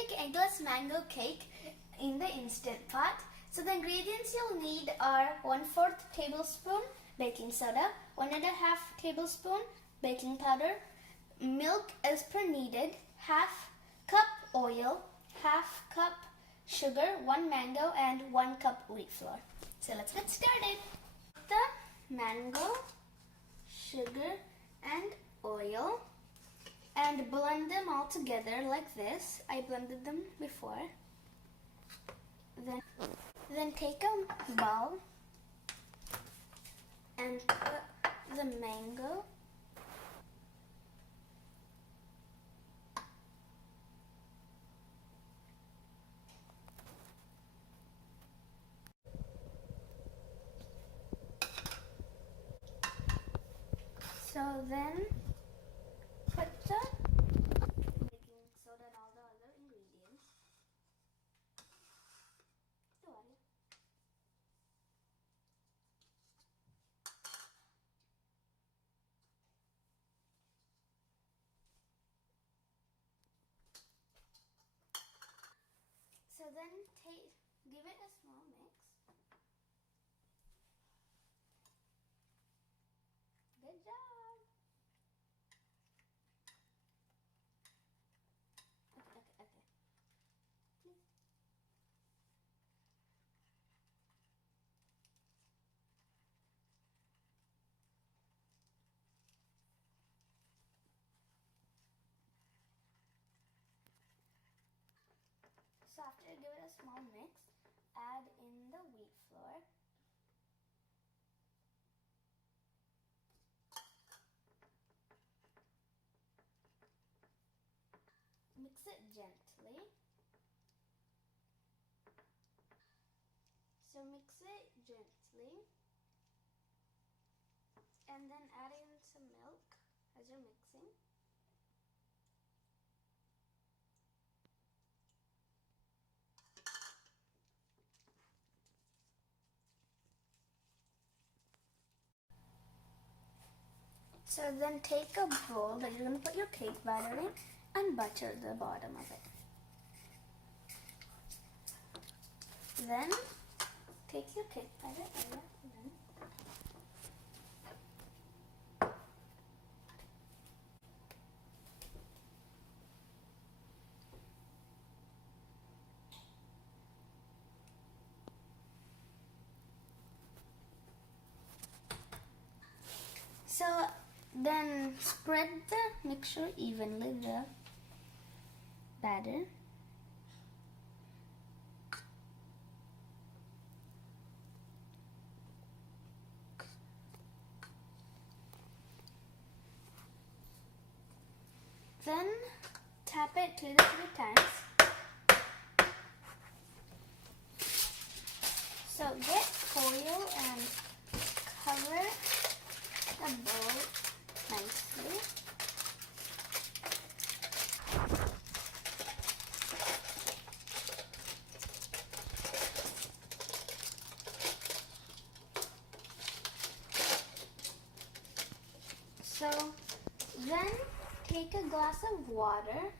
make eggless mango cake in the Instant Pot. So the ingredients you'll need are 1/4 tablespoon baking soda, 1.5 tablespoon baking powder, milk as per needed, half cup oil, half cup sugar, 1 mango, and 1 cup wheat flour. So let's get started. The mango, sugar, and oil, and blend them all together like this. I blended them before. Then take a bowl and put the mango, so then put the baking soda and all the other ingredients. So then give it a small mix. Good job. Okay. Please. So after you give it a small mix, add in the wheat flour. Mix it gently. So mix it gently. And then add in some milk as you're mixing. So then take a bowl that you're going to put your cake batter in and butter the bottom of it. Then take your cake batter and so then spread the mixture evenly, the batter. Then tap it 2 to 3 times. So get foil and cover the bowl nicely. So then take a glass of water .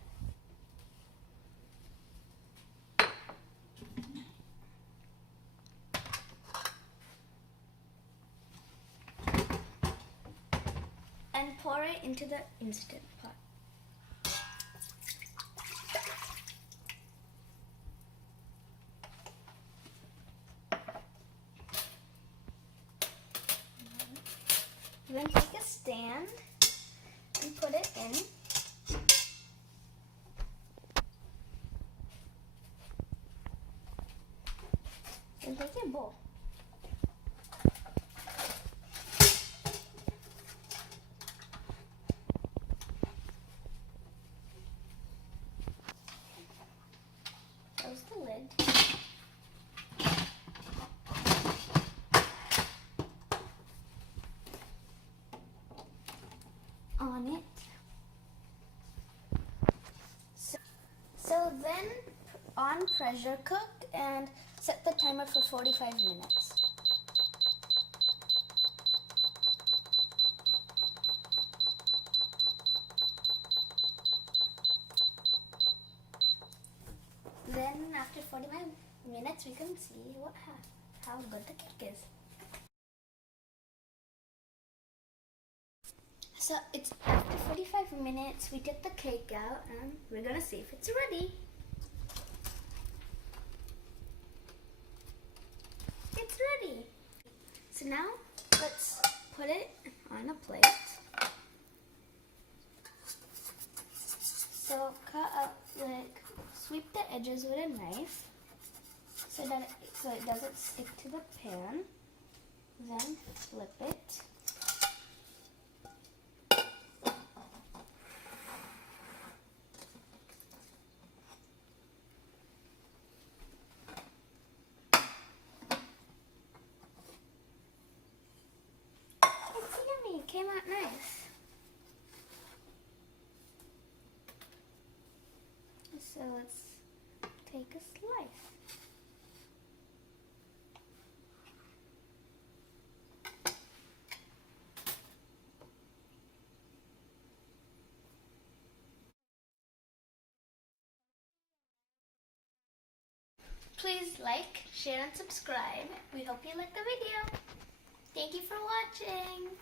And pour it into the Instant Pot. Then take a stand and put it in. Then take your bowl. Close the lid. On it. So then on pressure cook and set the timer for 45 minutes. minutes we can see how good the cake is. So it's after 45 minutes, we took the cake out and we're gonna see if it's ready. It's ready. So now let's put it on a plate. So cut up, sweep the edges with a knife so it doesn't stick to the pan. Then flip it. It's yummy, it came out nice. So let's take a slice. Please like, share, and subscribe. We hope you liked the video. Thank you for watching.